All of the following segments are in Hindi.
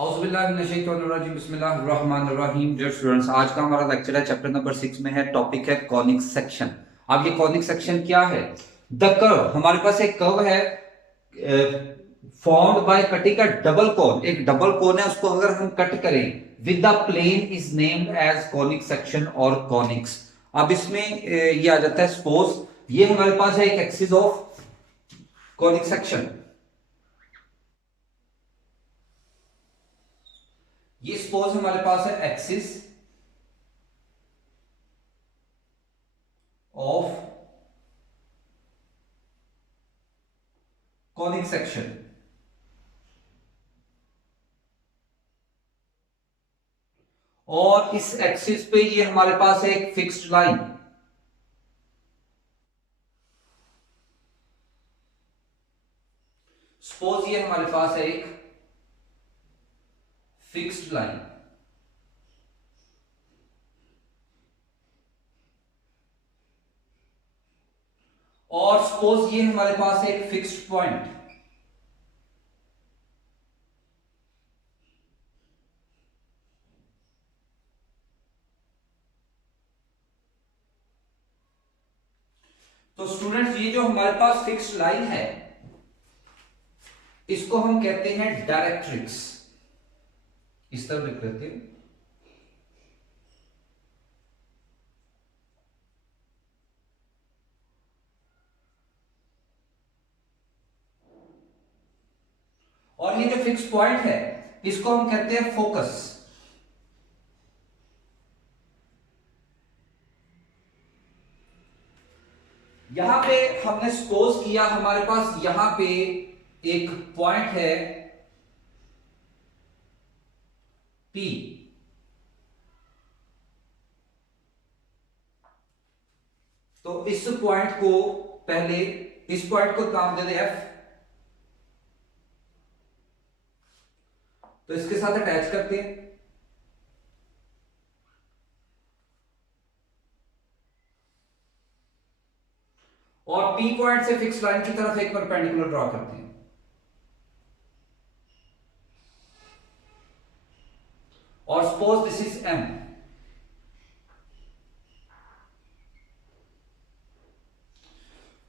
बिस्मिल्लाहिर्रहमानिर्रहीम। डियर स्टूडेंट्स, आज का हमारा लेक्चर है चैप्टर नंबर 6 में है। टॉपिक है कॉनिक सेक्शन। अब ये कॉनिक सेक्शन क्या है? द कर्व, हमारे पास एक कर्व है formed by cutting a double cone. एक डबल कोन है, उसको अगर हम कट करें with the plane is named as conic section और कॉनिक्स। अब इसमें ये आ जाता है, सपोज ये हमारे पास है एक एक्सिस ऑफ कॉनिक सेक्शन। ये सपोज हमारे पास है एक्सिस ऑफ कॉनिक सेक्शन। और इस एक्सिस पे ये हमारे पास है एक फिक्स्ड लाइन। सपोज ये हमारे पास है एक फिक्स्ड लाइन। और सपोज ये हमारे पास है एक फिक्स्ड पॉइंट। तो स्टूडेंट्स, ये जो हमारे पास फिक्स्ड लाइन है इसको हम कहते हैं डायरेक्ट्रिक्स। इस तरह लिख लेते हैं। और ये जो फिक्स पॉइंट है इसको हम कहते हैं फोकस। यहां पे हमने सपोज किया हमारे पास यहां पे एक पॉइंट है P। तो इस पॉइंट को पहले, इस पॉइंट को नाम दे दे F। तो इसके साथ अटैच करते हैं। और P पॉइंट से फिक्स लाइन की तरफ एक परपेंडिकुलर ड्रॉ करते हैं। और सपोज दिस इज M।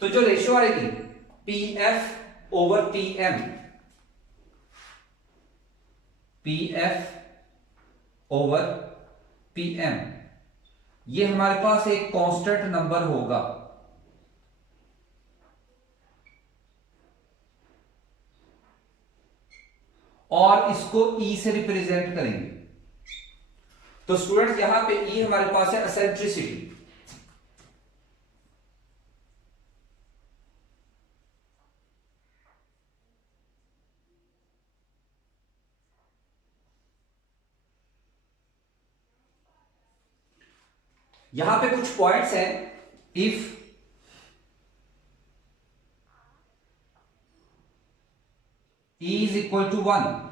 तो जो रेशियो आएगी PF over PM, PF over PM, ये हमारे पास एक कांस्टेंट नंबर होगा। और इसको E से रिप्रेजेंट करेंगे। तो स्टूडेंट्स, यहां पे E हमारे पास है एसेंट्रिसिटी। यहां पे कुछ पॉइंट्स हैं। If E is equal to 1,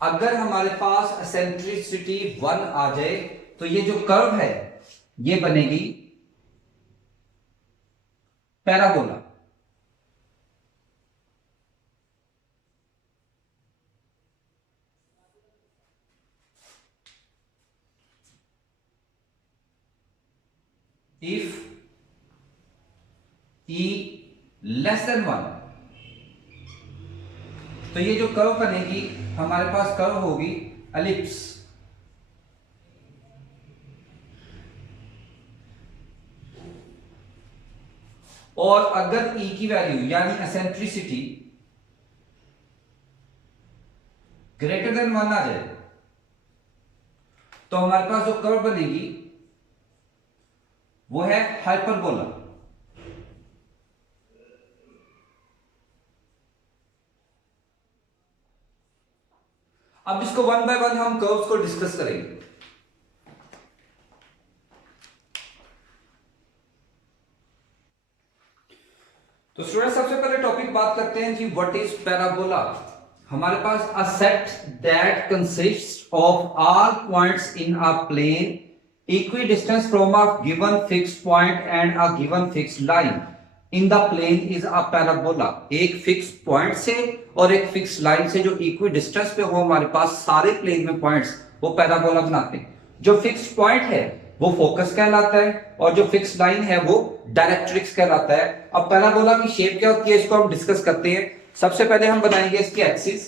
अगर हमारे पास एसेंट्रिसिटी 1 आ जाए तो ये जो कर्व है ये बनेगी parabola. If E less than 1, तो ये जो कर्व बनेगी हमारे पास कर्व होगी एलिप्स। और अगर E की वैल्यू यानी एसेंट्रिसिटी ग्रेटर देन 1 आ जाए तो हमारे पास जो कर्व बनेगी वो है हाइपरबोला। अब इसको वन बाय वन हम कर्व्स को डिस्कस करेंगे। तो स्टूडेंट, सबसे पहले टॉपिक बात करते हैं जी, व्हाट इज पैराबोला। हमारे पास a set that consists of all points in a plane equidistant from a given fixed point and a given fixed line in the plane is a parabola, एक फिक्स पॉइंट से और एक फिक्स लाइन से जो इक्वी डिस्टेंस पे हो हमारे पास सारे प्लेन में पॉइंट्स, वो पैराबोला बनाते हैं। जो फिक्स पॉइंट है वो फोकस कहलाता है और जो फिक्स लाइन है वो डायरेक्ट्रिक्स कहलाता है। अब पैराबोला की शेप क्या होती है इसको हम डिस्कस करते हैं। सबसे पहले हम बनाएंगे इसकी एक्सिस।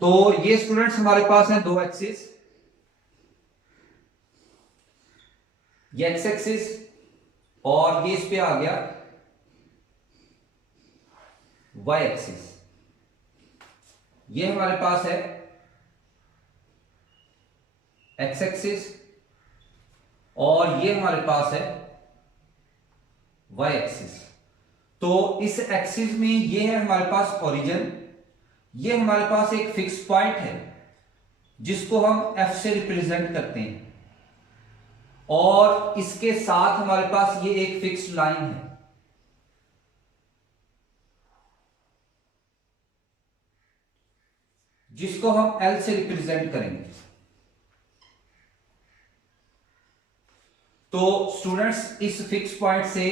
तो ये स्टूडेंट्स हमारे पास हैं दो एक्सिस, ये एक्स एक्सिस और ये इस पे आ गया वाई एक्सिस। ये हमारे पास है एक्स एक्सिस और ये हमारे पास है वाई एक्सिस। तो इस एक्सिस में ये है हमारे पास ओरिजिन, ये हमारे पास एक फिक्स पॉइंट है जिसको हम एफ से रिप्रेजेंट करते हैं और इसके साथ हमारे पास ये एक फिक्स लाइन है जिसको हम एल से रिप्रेजेंट करेंगे। तो स्टूडेंट्स इस फिक्स पॉइंट से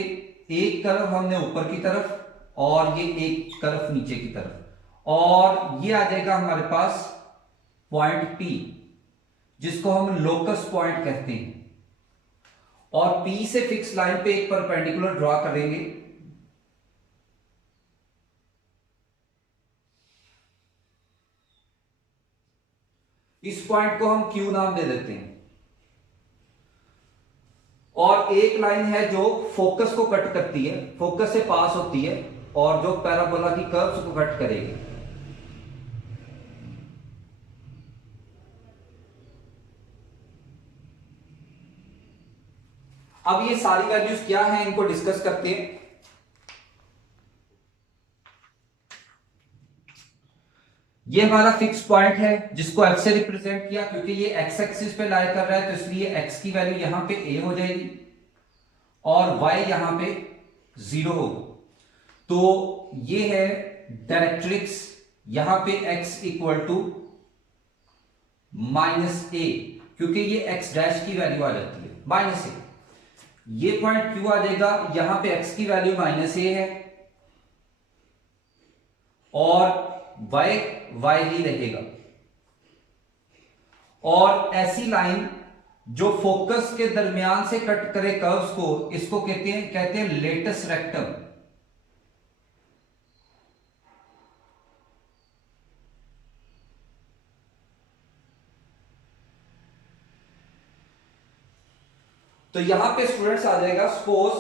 एक कर्व हमने ऊपर की तरफ और ये एक कर्व नीचे की तरफ और ये आ जाएगा हमारे पास पॉइंट P जिसको हम लोकस पॉइंट कहते हैं और P से फिक्स लाइन पे एक परपेंडिकुलर ड्रॉ करेंगे। इस पॉइंट को हम Q नाम दे देते हैं और एक लाइन है जो फोकस को कट करती है, फोकस से पास होती है और जो पैराबोला की कर्व्स को कट करेगी। अब ये सारी वैल्यूज क्या हैं इनको डिस्कस करते हैं। ये हमारा फिक्स पॉइंट है जिसको x से रिप्रेजेंट किया क्योंकि ये x एक्सिस पे लाई कर रहा है तो इसलिए x की वैल्यू यहां पे a हो जाएगी और y यहां पे 0 होगा। तो ये है डायरेक्ट्रिक्स, यहां पे x इक्वल टू -a क्योंकि ये x डैश की वैल्यू आ जाती है -a। ये पॉइंट Q आ जाएगा, यहां पे x की वैल्यू -a है और y ही रहेगा। और ऐसी लाइन जो फोकस के दरमियान से कट करे कर्व्स को, इसको कहते हैं लेटस रेक्टम। तो यहां पे स्टूडेंट्स आ जाएगा suppose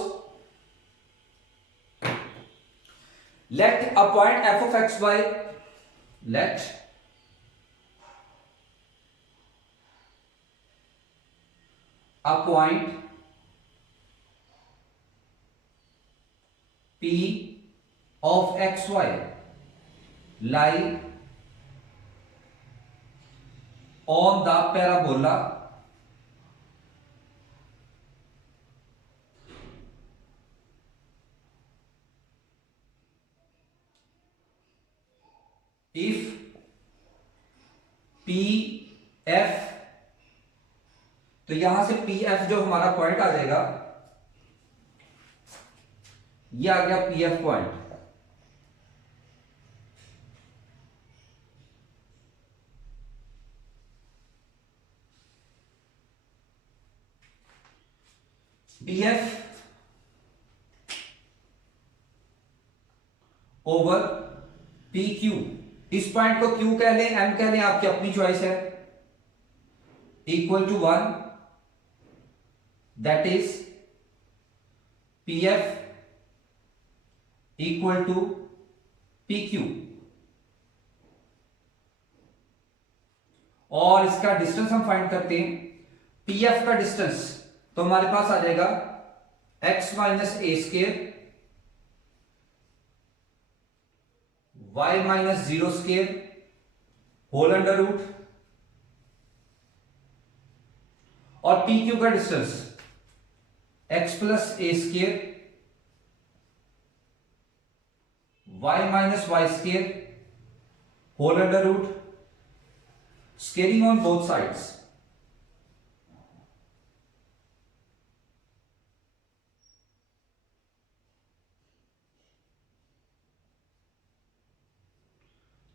let a point f of x y, let a point P of xy lie on the parabola if PF, तो यहां से PF जो हमारा पॉइंट आ जाएगा, ये आ गया PF point. PF over PQ, इस पॉइंट को Q कह लें M कह लें, आपकी अपनी चॉइस है, equal to 1, that is PF equal to PQ। और इसका डिस्टेंस हम फाइंड करते हैं। PF का डिस्टेंस तो हमारे पास आ जाएगा x minus a square y minus 0 square whole under root और PQ का distance x plus a square y minus y square whole under root scaling on both sides.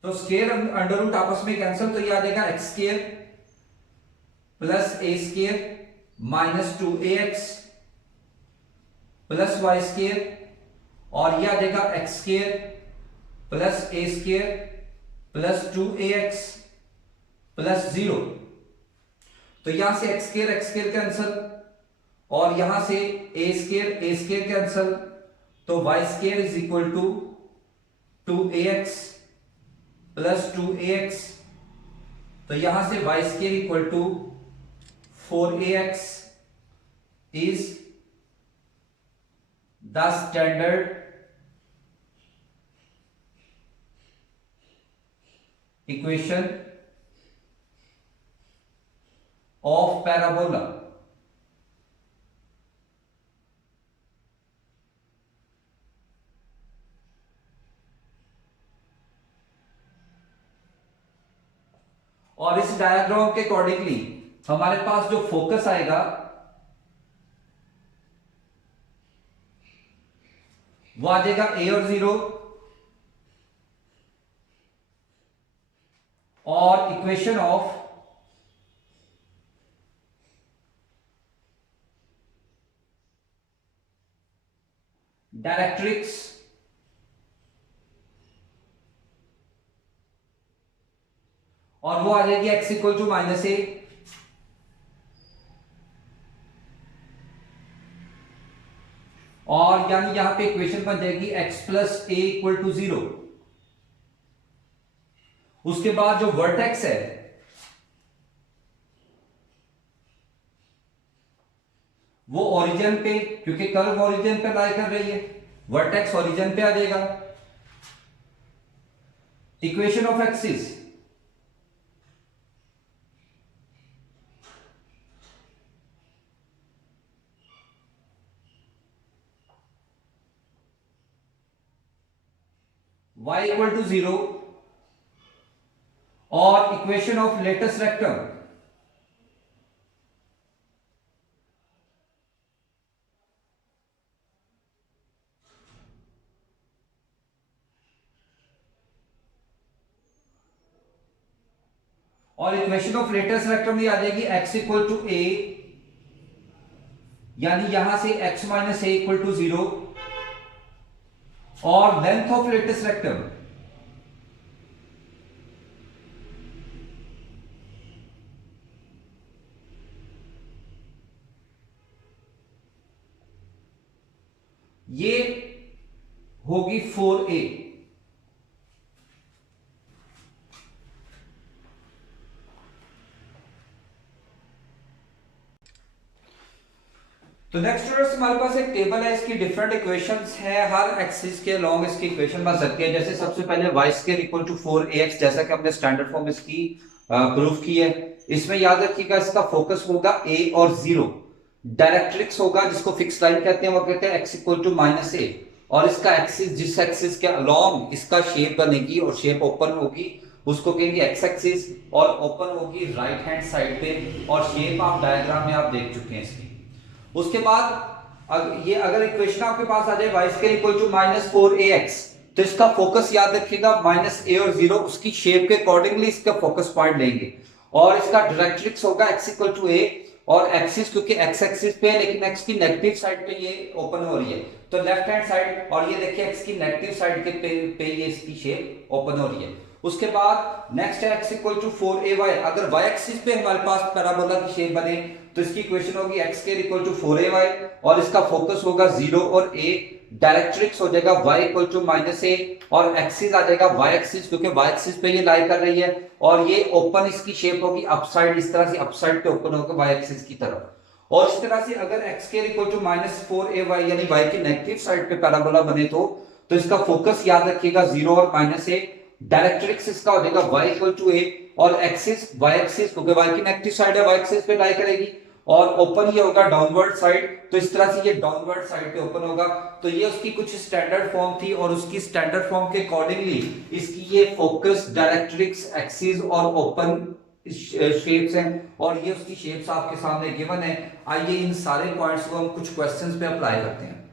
तो स्केयर अंडर रूट आपस में कैंसिल, तो ये आ जाएगा x square plus a square minus 2ax plus y square, और ये आ जाएगा x square plus a square plus 2ax plus 0। तो यहां से एक्स स्केयर कैंसल, और यहां से ए स्केयर कैंसल, तो y square is equal to 2ax plus 2ax, तो यहां से y square equal to 4ax is the standard equation of parabola. और इस डायग्राम के अकॉर्डिंगली हमारे पास जो फोकस आएगा वो आ जाएगा ए और 0, और इक्वेशन ऑफ डायरेक्ट्रिक्स और वो आ जाएगी x इक्वल टू -a, और यानी यहां पे इक्वेशन बन जाएगी x plus a equal to 0। उसके बाद जो वर्टेक्स है वो ओरिजिन पे, क्योंकि कर्व ओरिजिन पे लाई कर रही है, वर्टेक्स ओरिजिन पे आ जाएगा। Equation of axis y equal to 0, और इक्वेशन ऑफ लेटस रेक्टम और इक्वेशन ऑफ लेटस रेक्टम ये आ जाएगी x इक्वल टू a, यानी यहां से x minus a equal to 0, और लेंथ ऑफ लेटस रेक्टम ये होगी 4a। तो नेक्स्ट स्टूडेंट्स हमारे पास एक टेबल है, इसकी डिफरेंट इक्वेशंस है, हर एक्सिस के अलोंग इसकी इक्वेशन बन सकती है। जैसे सबसे पहले y square equal to 4ax, जैसा कि हमने स्टैंडर्ड फॉर्म इसकी प्रूफ की है। इसमें याद रखिएगा इसका फोकस होगा a और 0, डायरेक्ट्रिक्स होगा जिसको फिक्स लाइन कहते हैं, वो कहते हैं x इक्वल टू -a, और इसका एक्सिस, जिस एक्सिस के अलोंग इसका शेप बनेगी और शेप ओपन होगी उसको कहेंगे एक्स एक्सिस, और ओपन होगी राइट हैंड साइड पे, और शेप आप डायग्राम में आप देख चुके हैं इसकी। उसके बाद ये अगर इक्वेशन आपके पास आ जाए y square equal to -4ax, तो इसका फोकस याद रखिएगा -a और 0, उसकी शेप के अकॉर्डिंगली इसका फोकस पॉइंट लेंगे, और इसका डायरेक्ट्रिक्स होगा x इक्वल टू a, और एक्सिस क्योंकि x एक्सिस पे है लेकिन x की नेगेटिव साइड पे ये ओपन हो रही है, तो लेफ्ट हैंड साइड, और ये देखिए x की नेगेटिव साइड के पे ये इसकी शेप ओपन हो रही है। उसके बाद नेक्स्ट है x इक्वल टू 4ay, अगर y एक्सिस पे हमारे पास पैराबोला की शेप बने तो इसकी इक्वेशन होगी x square equal to 4ay, और इसका फोकस होगा 0 और a, डायरेक्ट्रिक्स हो जाएगा y इक्वल टू -a, और एक्सिस आ जाएगा y एक्सिस, क्योंकि y एक्सिस पे ये लाई कर रही है, और ये ओपन इसकी शेप होगी अपसाइड, इस तरह से अपसाइड पे ओपन होगा y एक्सिस की तरफ। और इस तरह से अगर x square equal to -4ay यानी y की नेगेटिव साइड पे पैराबोला बने तो इसका फोकस याद रखिएगा 0 और -a, डायरेक्ट्रिक्स इसका हो जाएगा y इक्वल टू a, और एक्सिस y एक्सिस क्योंकि y की नेगेटिव साइड है y एक्सिस पे लाई करेगी, और ओपन ये होगा डाउनवर्ड साइड, तो इस तरह से ये डाउनवर्ड साइड पे ओपन होगा। तो ये उसकी कुछ स्टैंडर्ड फॉर्म थी, और उसकी स्टैंडर्ड फॉर्म के अकॉर्डिंगली इसकी ये फोकस, डायरेक्ट्रिक्स, एक्सिस और ओपन शेप्स हैं, और ये उसकी शेप्स आपके सामने गिवन है। आइए इन सारे पॉइंट्स को हम कुछ क्वेश्चंस पे अप्लाई करते हैं।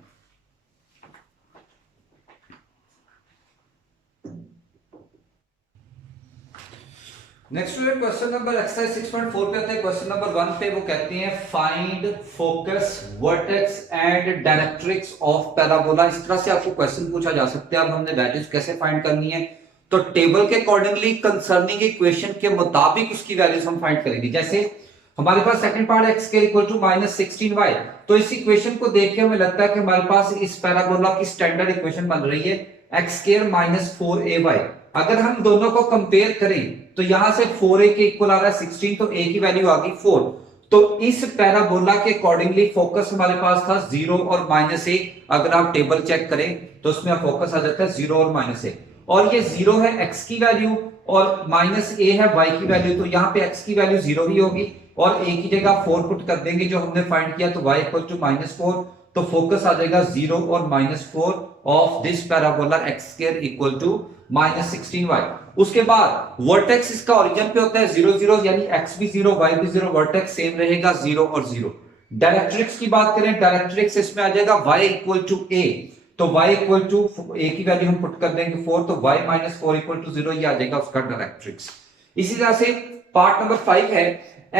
नेक्स्ट क्वेश्चन नंबर एक्सरसाइज 6.4 पे आता है। क्वेश्चन नंबर 1 पे वो कहते हैं find focus vertex and directrix of parabola. इस तरह से आपको क्वेश्चन पूछा जा सकता है। अब हमने वैल्यूज कैसे फाइंड करनी है, तो टेबल के अकॉर्डिंगली कंसर्निंग इक्वेशन के मुताबिक उसकी वैल्यूज हम फाइंड करेंगे। जैसे हमारे पास सेकंड पार्ट एक्स के इक्वल टू -16y, तो इस इक्वेशन को देख के हमें लगता है कि हमारे पास इस पैराबोला की स्टैंडर्ड इक्वेशन बन रही है x²-4ay। अगर हम दोनों को कंपेयर करें तो यहां से 4a के इक्वल आ रहा है 16, तो a की वैल्यू आ गई 4। तो इस पैराबोला के अकॉर्डिंगली फोकस हमारे पास था 0 और -a। अगर आप टेबल चेक करें तो उसमें फोकस आ जाता है 0 और -a, और ये 0 है x की वैल्यू और -a है y की वैल्यू। तो यहाँ पे x की वैल्यू 0 ही होगी और a की जगह 4 पुट कर देंगे जो हमने फाइंड किया, तो y इक्वल टू -4। तो फोकस आ जाएगा 0 और -4 of this parabola x² equal to -16y। उसके बाद वर्टेक्स इसका ओरिजिन पे होता है 0 0, यानी x भी 0 y भी 0, वर्टेक्स सेम रहेगा 0 और 0। डायरेक्ट्रिक्स की बात करें, डायरेक्ट्रिक्स इसमें आ जाएगा y इक्वल टू a, तो y इक्वल टू a की वैल्यू हम पुट कर देंगे 4, तो y -4 इक्वल टू 0, ये आ जाएगा उसका डायरेक्ट्रिक्स। इसी तरह से पार्ट नंबर 5 है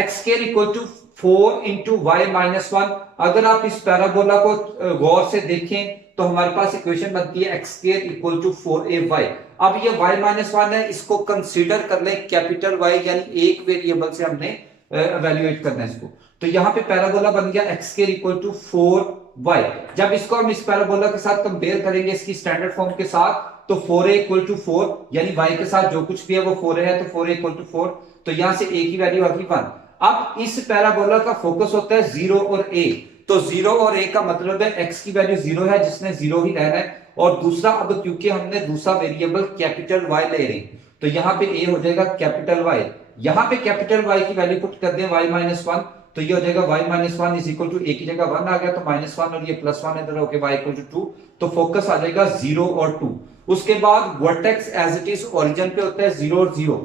x² equal to 4 into y -1। अगर आप इस पैराबोला को गौर से देखें तो हमारे पास इक्वेशन बनती है x² इक्वल टू 4ay। अब ये y -1 है, इसको कंसीडर कर लें कैपिटल Y, यानी एक वेरिएबल से हमने एवेल्युएट करना है इसको। तो यहाँ पे पैराबोला बन गया x² इक्वल टू 4y। जब इसको हम इस पैराबोला के साथ कंपेयर करेंगे इसकी स्टैंडर्ड फॉर्म के साथ, तो 4a इक्वल टू 4, यानी y के साथ जो कुछ भी है वो 4a है, तो 4a इक्वल टू 4, तो यहां से a की वैल्यू आ गई 1। अब इस पैराबोला का फोकस होता है 0 और a, तो 0 और a का मतलब है x की वैल्यू 0 है जिसने 0 ही रहना है, और दूसरा अब क्योंकि हमने दूसरा वेरिएबल कैपिटल Y ले रहे हैं तो यहाँ पे a हो जाएगा कैपिटल Y। यहाँ पे कैपिटल Y की वैल्यू पुट कर दें y -1, तो ये हो जाएगा y -1 is equal to a की जगह 1 आ गया, तो -1 और ये +1 इधर होके y इक्वल टू 2, तो फोकस आ जाएगा 0 और 2। उसके बाद vertex as it is origin पे होता है 0 और 0,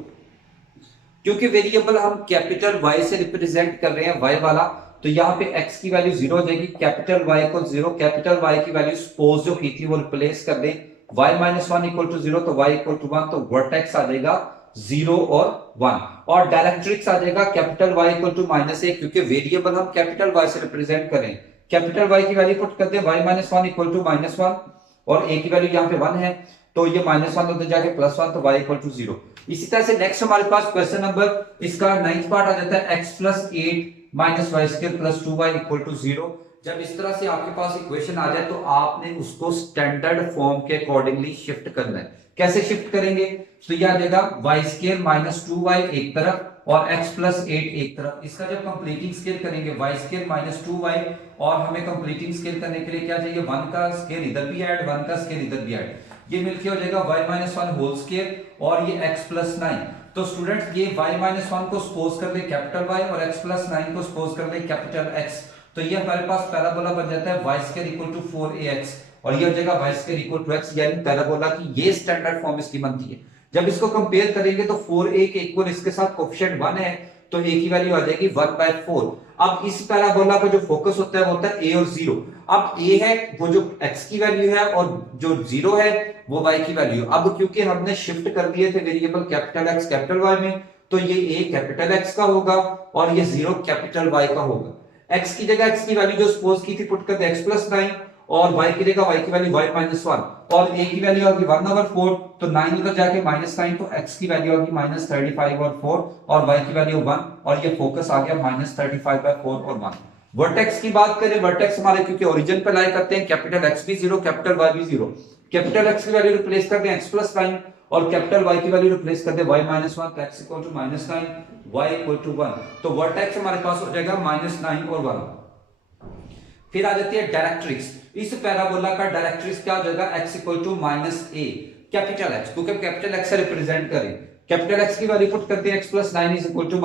क्योंकि वेरिएबल हम कैपिटल Y से रिप्रेजेंट कर रहे हैं y वाला, तो यहाँ पे x की वैल्यू 0 हो जाएगी, कैपिटल Y को 0, कैपिटल Y की वैल्यू सपोज जो की थी वो रिप्लेस कर दें, y -1 इक्वल टू 0, तो y इक्वल टू 1, तो वर्टेक्स आ जाएगा 0 और 1। और डायरेक्ट्रिक्स आ जाएगा capital Y equal to -a, क्योंकि वेरिएबल हम कैपिटल Y से रिप्रेजेंट करें, कैपिटल Y की वैल्यू पुट करते हैं y -1 इक्वल टू -1, और a की वैल्यू यहाँ पे 1 है, तो ये -1 उधर जाके +1, तो y इक्वल टू 0। इसी तरह से नेक्स्ट हमारे पास क्वेश्चन नंबर इसका 9th पार्ट आ जाता है x + 8 - y² + 2y equal to 0। जब इस तरह से आपके पास इक्वेशन आ जाए तो आपने उसको स्टैंडर्ड फॉर्म के अकॉर्डिंगली शिफ्ट करना है। कैसे शिफ्ट करेंगे, तो यह आ जाएगा y² - 2y एक तरफ और x + 8 एक तरफ। इसका जब कंप्लीटिंग स्केल करेंगे y² - 2y, और हमें कंप्लीटिंग स्केल करने के लिए क्या चाहिए, 1 का स्केल इधर भी ऐड, 1 का स्केल इधर भी ऐड, ये मिलके हो जाएगा y -1 होल स्केल और ये x + 9। तो स्टूडेंट्स ये y -1 को सपोज कर ले कैपिटल Y और x + 9 को सपोज कर ले कैपिटल X, तो ये हमारे पास पैराबोला बन जाता है y² इक्वल टू 4ax, और ये हो जाएगा y² इक्वल टू x, यानी पैराबोला की ये स्टैंडर्ड फॉर्म इसकी बनती है। जब इसको कंपेयर करेंगे तो 4a के इक्वल इसके साथ कोएफिशिएंट 1 है, तो a की वैल्यू आ जाएगी 1/4। अब इस पैराबोला का जो फोकस होता है वो होता है a और 0। अब a है वो जो x की वैल्यू है और जो 0 है वो y की वैल्यू। अब क्योंकि हमने शिफ्ट कर दिए the variable capital X capital Y में, तो ये a कैपिटल X का होगा और ये 0 कैपिटल Y का होगा। x की जगह x की वैल्यू जो सपोज की थी पुट कर दे x + 9, और y की जगह y की वैल्यू y -1, और a की वैल्यू आ गई 1/4, तो 9 उधर जाके -9, तो x की वैल्यू आ गई -35 और 4, और y की वैल्यू 1, और ये फोकस आ गया -35/4 और 1। वर्टेक्स की बात करें, वर्टेक्स हमारे क्योंकि ओरिजिन पे लाई करते हैं, कैपिटल X भी 0 कैपिटल Y भी 0, कैपिटल X की वैल्यू रिप्लेस कर दें x + 9 और कैपिटल Y की वैल्यू रिप्लेस कर दें y -1, तो x equal to -9 y equal to 1, तो वर्टेक्स हमारे पास हो जाएगा -9 और 1। फिर आ जाती है डायरेक्ट्रिक्स। इस पैराबोला का डायरेक्ट्रिक्स क्या हो जाएगा, x equal to -a capital X, क्योंकि कैपिटल X से रिप्रेजेंट करें, कैपिटल X की वैल्यू पुट करते हैं x + 9 is equal to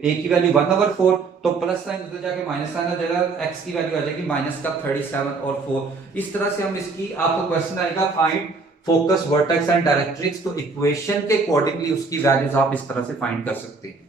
a की वैल्यू 1/4, तो +9 उधर जाके -9 आ जाएगा, x की वैल्यू आ जाएगी -37 और 4। इस तरह से हम इसकी, आपको क्वेश्चन आएगा find focus vertex and directrix, तो इक्वेशन के अकॉर्डिंगली उसकी वैल्यूज आप इस तरह से फाइंड कर सकते हैं।